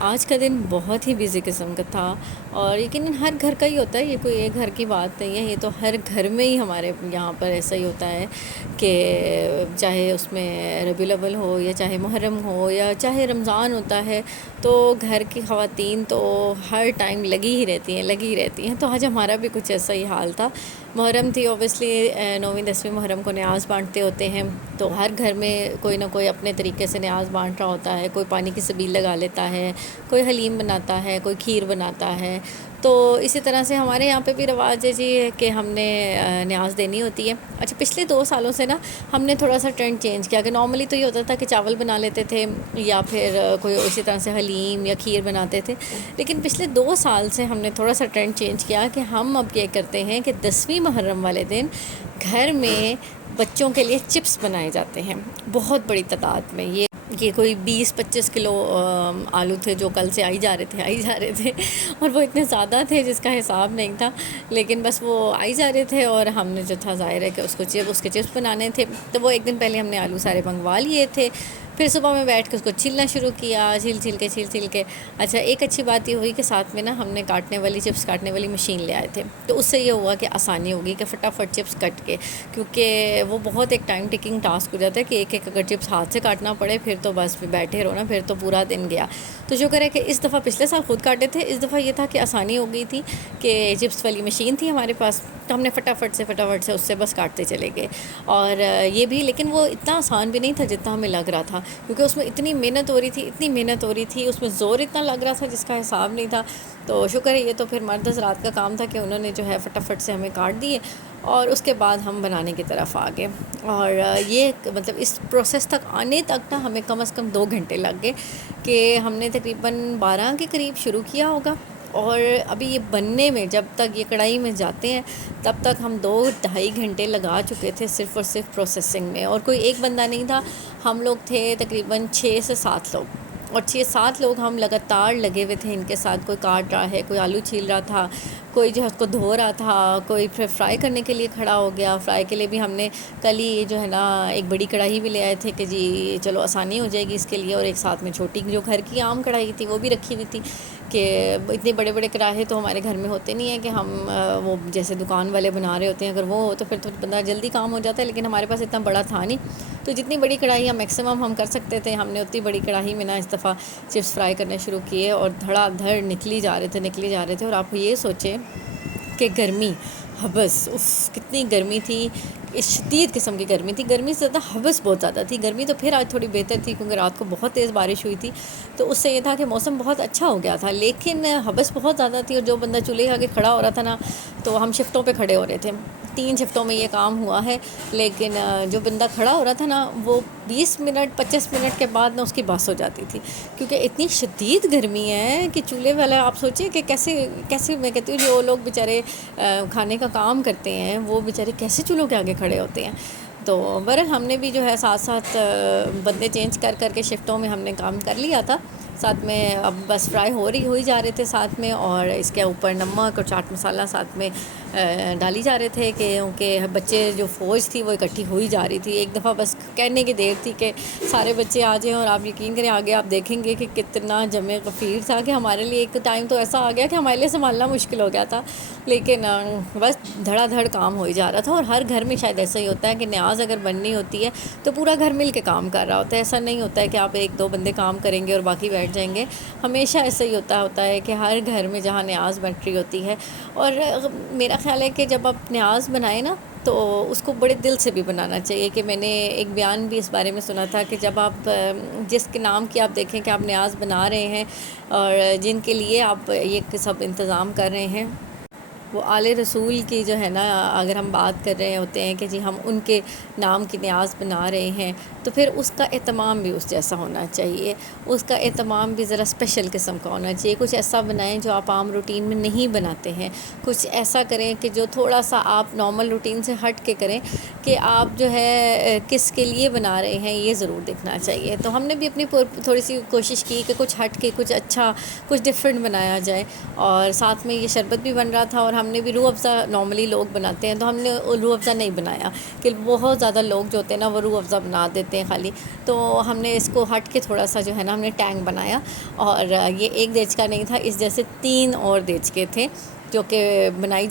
آج کا دن بہت ہی بزی قسم کا تھا، اور یقیناً ہر گھر کا ہی ہوتا ہے، یہ کوئی ایک گھر کی بات نہیں ہے، یہ تو ہر گھر میں ہی ہمارے یہاں پر ایسا ہی ہوتا ہے کہ چاہے اس میں ربیع الاول ہو یا چاہے محرم ہو یا چاہے رمضان ہوتا ہے، تو گھر کی خواتین تو ہر ٹائم لگی ہی رہتی ہیں۔ تو آج ہمارا بھی کچھ ایسا ہی حال تھا۔ محرم تھی، اوبیسلی 9ویں 10ویں محرم کو نیاز بانٹتے ہوتے ہیں، تو ہر گھر میں کوئی نہ کوئی اپنے طریقے سے نیاز بانٹ رہا ہوتا ہے، کوئی پانی کی سبیل لگا لیتا ہے، کوئی حلیم بناتا ہے، کوئی کھیر بناتا ہے۔ تو اسی طرح سے ہمارے یہاں پہ بھی رواج ہے جی کہ ہم نے نیاز دینی ہوتی ہے۔ اچھا، پچھلے 2 سالوں سے نا ہم نے تھوڑا سا ٹرینڈ چینج کیا کہ نارملی تو یہ ہوتا تھا کہ چاول بنا لیتے تھے یا پھر کوئی اسی طرح سے حلیم یا کھیر بناتے تھے، لیکن پچھلے 2 سال سے ہم نے تھوڑا سا ٹرینڈ چینج کیا کہ ہم اب یہ کرتے ہیں کہ 10ویں محرم والے دن گھر میں بچوں کے لیے چپس بنائے جاتے ہیں بہت بڑی تعداد میں۔ یہ کوئی 20-25 کلو آلو تھے جو کل سے آئی جا رہے تھے اور وہ اتنے زیادہ تھے جس کا حساب نہیں تھا، لیکن بس وہ آئی جا رہے تھے اور ہم نے جو تھا ظاہر ہے کہ اس کے چپس بنانے تھے، تو وہ ایک دن پہلے ہم نے آلو سارے منگوا لیے تھے۔ پھر صبح میں بیٹھ کے اس کو چھیلنا شروع کیا، چھیل کے۔ اچھا، ایک اچھی بات یہ ہوئی کہ ساتھ میں نا ہم نے چپس کاٹنے والی مشین لے آئے تھے، تو اس سے یہ ہوا کہ آسانی ہوگی کہ فٹافٹ چپس کٹ کے، کیونکہ وہ بہت ایک ٹائم ٹیکنگ ٹاسک ہو جاتا ہے کہ ایک اگر چپس ہاتھ سے کاٹنا پڑے پھر تو بس بیٹھے رہو نا، پھر تو پورا دن گیا۔ تو شکر ہے کہ اس دفعہ پچھلے سال خود کاٹے تھے، اس دفعہ یہ تھا کہ آسانی ہو گئی تھی کہ چپس والی مشین تھی ہمارے پاس، تو ہم نے فٹافٹ سے اس سے بس کاٹتے چلے گئے۔ اور یہ بھی، لیکن وہ اتنا آسان بھی نہیں تھا جتنا ہمیں لگ رہا تھا، کیونکہ اس میں اتنی محنت ہو رہی تھی، اس میں زور اتنا لگ رہا تھا جس کا حساب نہیں تھا۔ تو شکر ہے، یہ تو پھر مرد حضرات کا کام تھا کہ انہوں نے جو ہے فٹافٹ سے ہمیں کاٹ دیے، اور اس کے بعد ہم بنانے کی طرف آ گئے۔ اور یہ مطلب اس پروسیس تک آنے تک نا ہمیں کم از کم 2 گھنٹے لگ گئے کہ ہم نے تقریباً 12 کے قریب شروع کیا ہوگا، اور ابھی یہ بننے میں جب تک یہ کڑھائی میں جاتے ہیں تب تک ہم 2-2.5 گھنٹے لگا چکے تھے صرف اور صرف پروسیسنگ میں۔ اور کوئی ایک بندہ نہیں تھا، ہم لوگ تھے تقریباً 6 سے 7 لوگ، اور 6-7 لوگ ہم لگاتار لگے ہوئے تھے ان کے ساتھ۔ کوئی کاٹ رہا ہے، کوئی آلو چھیل رہا تھا، کوئی جو ہے اس کو دھو رہا تھا، کوئی پھر فرائی کرنے کے لیے کھڑا ہو گیا۔ فرائی کے لیے بھی ہم نے کل ہی جو ہے نا ایک بڑی کڑاہی بھی لے آئے تھے کہ جی چلو آسانی ہو جائے گی اس کے لیے، اور ایک ساتھ میں چھوٹی جو گھر کی عام کڑاہی تھی وہ بھی رکھی ہوئی تھی کہ اتنے بڑے بڑے کڑاہے تو ہمارے گھر میں ہوتے نہیں ہیں کہ ہم وہ جیسے دکان والے بنا رہے ہوتے ہیں، اگر وہ ہو تو پھر تو بندہ جلدی کام ہو جاتا ہے، لیکن ہمارے پاس اتنا بڑا تھا نہیں، تو جتنی بڑی کڑاہی میکسیمم ہم کر سکتے تھے ہم نے اتنی بڑی کڑاہی میں نا اس دفعہ چپس فرائی کرنے شروع کیے، اور دھڑا دھڑ نکلی جا رہے تھے۔ اور آپ یہ سوچیں کہ گرمی، حبس، کتنی گرمی تھی، شدید قسم کی گرمی تھی، گرمی سے زیادہ حبس بہت زیادہ تھی۔ گرمی تو پھر آج تھوڑی بہتر تھی کیونکہ رات کو بہت تیز بارش ہوئی تھی، تو اس سے یہ تھا کہ موسم بہت اچھا ہو گیا تھا، لیکن حبس بہت زیادہ تھی، اور جو بندہ چولہے کے آگے کھڑا ہو رہا تھا نا، تو ہم شفٹوں پہ کھڑے ہو رہے تھے، 3 شفٹوں میں یہ کام ہوا ہے، لیکن جو بندہ کھڑا ہو رہا تھا نا وہ 20 منٹ 25 منٹ کے بعد نا اس کی بس ہو جاتی تھی، کیونکہ اتنی شدید گرمی ہے کہ چولہے والا آپ سوچیں کہ کیسے میں کہتی ہوں جو لوگ بیچارے کھانے کا کام کرتے ہیں وہ بیچارے کیسے چولہوں کے آگے کھڑے ہوتے ہیں۔ تو بہرحال ہم نے بھی جو ہے ساتھ ساتھ بندے چینج کر کے شفٹوں میں ہم نے کام کر لیا تھا، ساتھ میں اب بس فرائی ہو ہی جا رہے تھے ساتھ میں، اور اس کے اوپر نمک اور چاٹ مسالہ ساتھ میں ڈالی جا رہے تھے کیونکہ بچے جو فوج تھی وہ اکٹھی ہوئی جا رہی تھی۔ ایک دفعہ بس کہنے کی دیر تھی کہ سارے بچے آ جائیں، اور آپ یقین کریں آگے آپ دیکھیں گے کہ کتنا جمع غفیر تھا کہ ہمارے لیے ایک ٹائم تو ایسا آ گیا کہ ہمارے لیے سنبھالنا مشکل ہو گیا تھا، لیکن بس دھڑا دھڑ کام ہو ہی جا رہا تھا۔ اور ہر گھر میں شاید ایسا ہی ہوتا ہے کہ نیاز اگر بننی ہوتی ہے تو پورا گھر مل کے کام کر رہا ہوتا ہے، ایسا نہیں ہوتا ہے کہ آپ 1-2 بندے کام کریں گے اور باقی بیٹھ جائیں گے، ہمیشہ ایسا ہی ہوتا ہے کہ ہر گھر میں جہاں نیاز بن رہی ہوتی ہے۔ اور میرا خیال ہے کہ جب آپ نیاز بنائیں نا تو اس کو بڑے دل سے بھی بنانا چاہیے، کہ میں نے ایک بیان بھی اس بارے میں سنا تھا کہ جب آپ جس کے نام کی آپ دیکھیں کہ آپ نیاز بنا رہے ہیں اور جن کے لیے آپ یہ سب انتظام کر رہے ہیں، وہ آل رسول کی جو ہے نا اگر ہم بات کر رہے ہوتے ہیں کہ جی ہم ان کے نام کی نیاز بنا رہے ہیں، تو پھر اس کا اہتمام بھی اس جیسا ہونا چاہیے، اس کا اہتمام بھی ذرا اسپیشل قسم کا ہونا چاہیے۔ کچھ ایسا بنائیں جو آپ عام روٹین میں نہیں بناتے ہیں، کچھ ایسا کریں کہ جو تھوڑا سا آپ نارمل روٹین سے ہٹ کے کریں، کہ آپ جو ہے کس کے لیے بنا رہے ہیں یہ ضرور دیکھنا چاہیے۔ تو ہم نے بھی اپنی تھوڑی سی کوشش کی کہ کچھ ہٹ کے کچھ اچھا، کچھ ڈفرینٹ بنایا جائے، اور ساتھ میں یہ شربت بھی بن رہا تھا، اور ہم نے بھی روح افزا نارملی لوگ بناتے ہیں تو ہم نے روح افزا نہیں بنایا کہ بہت زیادہ لوگ جو ہوتے ہیں نا وہ روح افزا بنا دیتے ہیں خالی. تو ہم نے اس کو ہٹ کے تھوڑا سا جو ہے نا ہم نے ٹینک بنایا. اور یہ ایک دیچ کا نہیں تھا، اس جیسے 3 اور دیچ کے تھے جو کہ ہم بنائی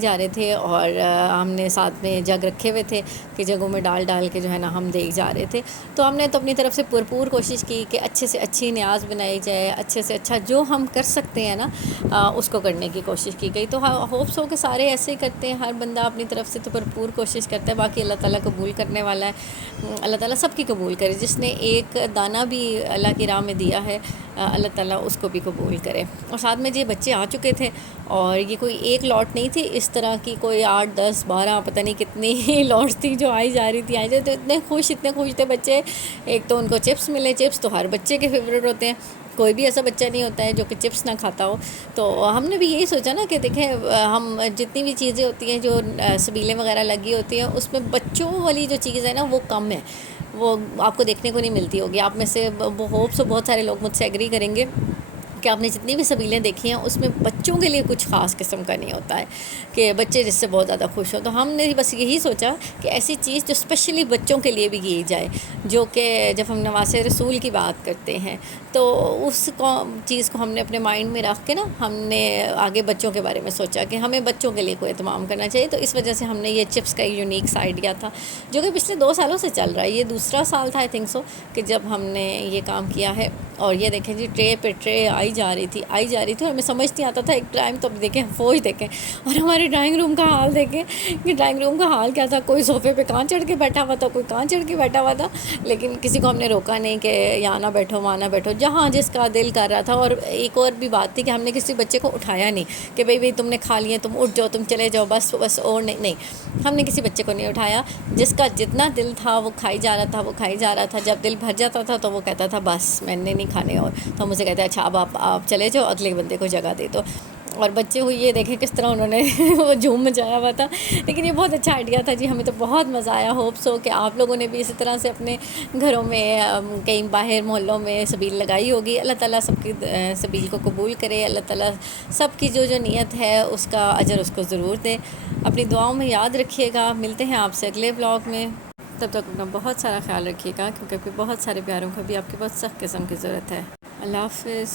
جا رہے تھے. اور ہم نے ساتھ میں جگ رکھے ہوئے تھے کہ جگوں میں ڈال کے جو ہے نا ہم دے جا رہے تھے. تو ہم نے تو اپنی طرف سے بھرپور کوشش کی کہ اچھے سے اچھی نیاز بنائی جائے، اچھے سے اچھا جو ہم کر سکتے ہیں نا اس کو کرنے کی کوشش کی گئی. تو ہوپس ہو کہ سارے ایسے ہی کرتے ہیں، ہر بندہ اپنی طرف سے تو بھرپور کوشش کرتا ہے. باقی اللہ تعالیٰ قبول کرنے والا ہے. اللہ تعالیٰ سب کی قبول کرے. جس نے ایک دانہ بھی اللہ کی راہ میں دیا ہے اللہ تعالیٰ اس کو بھی قبول کرے. اور ساتھ میں یہ بچے آ چکے تھے اور یہ کوئی ایک لاٹ نہیں تھی، اس طرح کی کوئی 8 10 12 پتہ نہیں کتنی ہی لاٹس تھی جو آئی جا رہی تھی. تو اتنے خوش تھے بچے. ایک تو ان کو چپس ملے، چپس تو ہر بچے کے فیوریٹ ہوتے ہیں، کوئی بھی ایسا بچہ نہیں ہوتا ہے جو کہ چپس نہ کھاتا ہو. تو ہم نے بھی یہی سوچا نا کہ دیکھیں ہم جتنی بھی چیزیں ہوتی ہیں جو سبیلیں وغیرہ لگی ہوتی ہیں اس میں بچوں والی جو چیز ہے نا وہ کم ہے، وہ آپ کو دیکھنے کو نہیں ملتی ہوگی. آپ میں سے ہوپ سو بہت سارے لوگ مجھ سے ایگری کریں گے کہ آپ نے جتنی بھی سبیلیں دیکھی ہیں اس میں بچوں کے لیے کچھ خاص قسم کا نہیں ہوتا ہے کہ بچے جس سے بہت زیادہ خوش ہوں. تو ہم نے بس یہی سوچا کہ ایسی چیز جو اسپیشلی بچوں کے لیے بھی کی جائے، جو کہ جب ہم نواسِ رسول کی بات کرتے ہیں تو اس چیز کو ہم نے اپنے مائنڈ میں رکھ کے نا ہم نے آگے بچوں کے بارے میں سوچا کہ ہمیں بچوں کے لیے کوئی اہتمام کرنا چاہیے. تو اس وجہ سے ہم نے یہ چپس کا یونیک سا آئیڈیا تھا جو کہ پچھلے 2 سالوں سے چل رہا ہے. یہ دوسرا سال تھا آئی تھنک سو کہ جب ہم نے یہ کام کیا ہے. اور یہ دیکھیں جی ٹرے پہ ٹرے آئی جا رہی تھی اور ہمیں سمجھ نہیں آتا تھا ایک ٹائم. تو اب دیکھیں فوج دیکھیں اور ہمارے ڈرائنگ روم کا حال دیکھیں کہ ڈرائنگ روم کا حال کیا تھا. کوئی صوفے پہ کہاں چڑھ کے بیٹھا ہوا تھا، کوئی کہاں چڑھ کے بیٹھا ہوا تھا، لیکن کسی کو ہم نے روکا نہیں کہ یہاں نہ بیٹھو وہاں نہ بیٹھو، جہاں جس کا دل کر رہا تھا. اور ایک اور بھی بات تھی کہ ہم نے کسی بچے کو اٹھایا نہیں کہ بھئی تم نے کھا لیے تم اٹھ جاؤ تم چلے جاؤ بس اور نہیں ہم نے کسی بچے کو نہیں اٹھایا. جس کا جتنا دل تھا وہ کھائی جا رہا تھا. جب دل بھر جاتا تھا تو وہ کہتا تھا بس میں نے نہیں کھانے. اور تو ہم اسے کہتے ہیں اچھا اب آپ چلے جاؤ، اگلے بندے کو جگہ دے دو. اور بچے ہوئی یہ دیکھیں کس طرح انہوں نے وہ جھوم مچایا ہوا تھا. لیکن یہ بہت اچھا آئیڈیا تھا جی، ہمیں تو بہت مزہ آیا. ہوپ سو کہ آپ لوگوں نے بھی اسی طرح سے اپنے گھروں میں کہیں باہر محلوں میں سبیل لگائی ہوگی. اللہ تعالیٰ سب کی سبیل کو قبول کرے. اللہ تعالیٰ سب کی جو نیت ہے اس کا اجر اس کو ضرور دے. اپنی دعاؤں میں یاد رکھیے گا. ملتے ہیں آپ سے اگلے بلاگ میں. تب تک اپنا بہت سارا خیال رکھیے گا کیونکہ بہت سارے پیاروں کو بھی آپ کی بہت سخت قسم کی ضرورت ہے. اللہ حافظ.